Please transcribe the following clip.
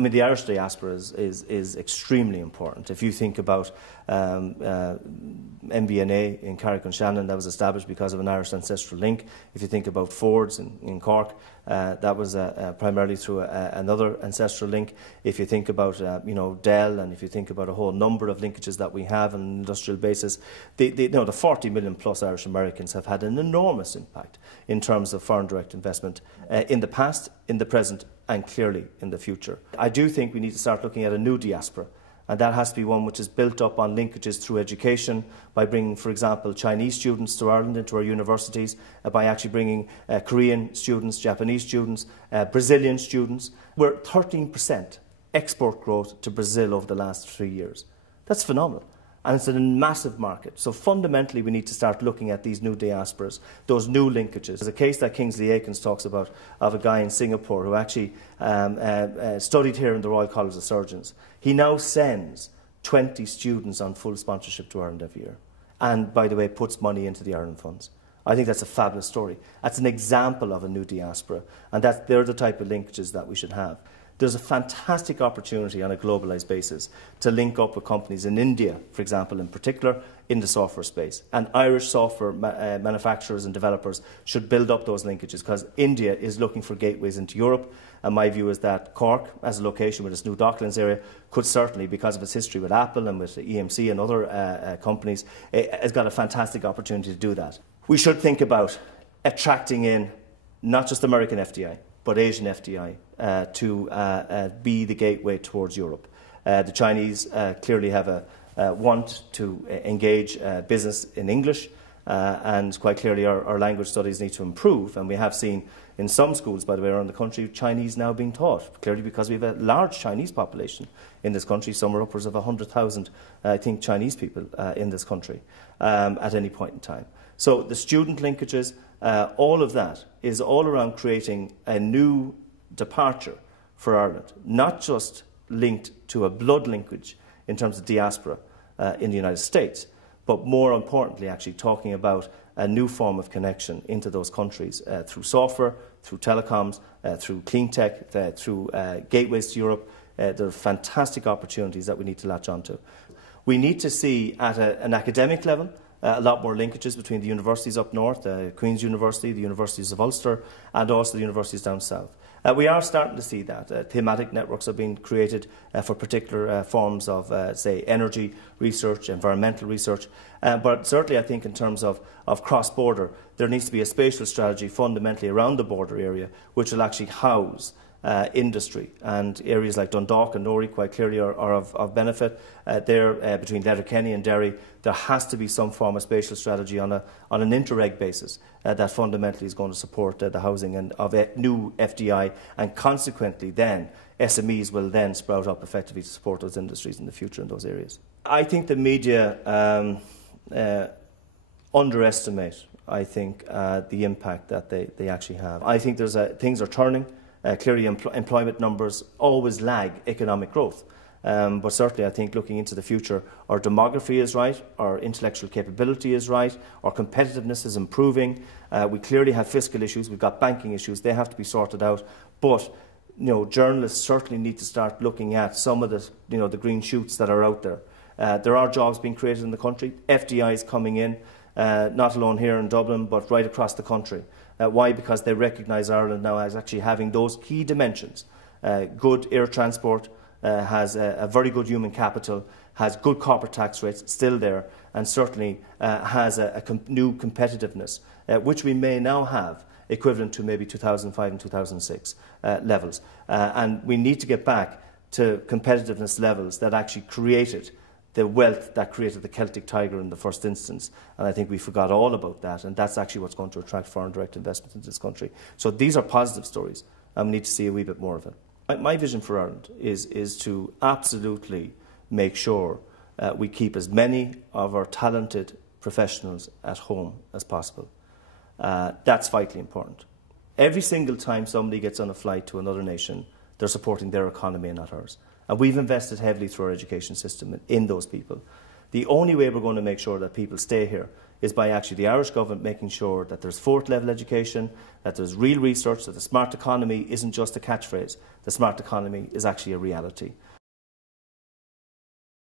I mean, the Irish diaspora is extremely important. If you think about MBNA in Carrick-on-Shannon, that was established because of an Irish ancestral link. If you think about Ford's in Cork, that was primarily through another ancestral link. If you think about Dell, and if you think about a whole number of linkages that we have on an industrial basis, the 40 million plus Irish Americans have had an enormous impact in terms of foreign direct investment in the past, in the present, and clearly in the future. I do think we need to start looking at a new diaspora, and that has to be one which is built up on linkages through education, by bringing, for example, Chinese students to Ireland into our universities, by actually bringing Korean students, Japanese students, Brazilian students. We're 13% export growth to Brazil over the last 3 years. That's phenomenal. And it's a massive market. So fundamentally, we need to start looking at these new diasporas, those new linkages. There's a case that Kingsley Aikens talks about of a guy in Singapore who actually studied here in the Royal College of Surgeons. He now sends 20 students on full sponsorship to Ireland every year. And, by the way, puts money into the Ireland funds. I think that's a fabulous story. That's an example of a new diaspora. And they're the type of linkages that we should have. There's a fantastic opportunity on a globalised basis to link up with companies in India, for example, in particular, in the software space. And Irish software manufacturers and developers should build up those linkages, because India is looking for gateways into Europe. And my view is that Cork, as a location with its new Docklands area, could certainly, because of its history with Apple and with EMC and other companies, has got a fantastic opportunity to do that. We should think about attracting in not just American FDI, but Asian FDI to be the gateway towards Europe. The Chinese clearly have a want to engage business in English, and quite clearly our language studies need to improve. And we have seen in some schools, by the way, around the country, Chinese now being taught, clearly because we have a large Chinese population in this country, somewhere upwards of 100,000, I think, Chinese people in this country at any point in time. So the student linkages, all of that is all around creating a new departure for Ireland, not just linked to a blood linkage in terms of diaspora in the United States, but more importantly actually talking about a new form of connection into those countries through software, through telecoms, through clean tech, through gateways to Europe. There are fantastic opportunities that we need to latch onto. We need to see at an academic level a lot more linkages between the universities up north, Queen's University, the universities of Ulster, and also the universities down south. We are starting to see that. Thematic networks are being created for particular forms of, say, energy research, environmental research. But certainly I think in terms of cross-border, there needs to be a spatial strategy fundamentally around the border area, which will actually house industry, and areas like Dundalk and Nori quite clearly are of benefit. Between Letterkenny and Derry, there has to be some form of spatial strategy on an inter-reg basis that fundamentally is going to support the housing and of new FDI, and consequently then SMEs will then sprout up effectively to support those industries in the future in those areas. I think the media underestimate, I think, the impact that they actually have. I think things are turning. Clearly, employment numbers always lag economic growth. But certainly, I think looking into the future, our demography is right, our intellectual capability is right, our competitiveness is improving. We clearly have fiscal issues, we've got banking issues, they have to be sorted out. But journalists certainly need to start looking at some of the green shoots that are out there. There are jobs being created in the country, FDI is coming in, not alone here in Dublin, but right across the country. Why? Because they recognise Ireland now as actually having those key dimensions. Good air transport, has a very good human capital, has good corporate tax rates still there, and certainly has a new competitiveness, which we may now have equivalent to maybe 2005 and 2006 levels. And we need to get back to competitiveness levels that actually created the wealth that created the Celtic Tiger in the first instance. And I think we forgot all about that, and that's actually what's going to attract foreign direct investment into this country. So these are positive stories, and we need to see a wee bit more of it. My vision for Ireland is to absolutely make sure we keep as many of our talented professionals at home as possible. That's vitally important. Every single time somebody gets on a flight to another nation, they're supporting their economy and not ours. And we've invested heavily through our education system in those people. The only way we're going to make sure that people stay here is by actually the Irish government making sure that there's fourth level education, that there's real research, that the smart economy isn't just a catchphrase. The smart economy is actually a reality.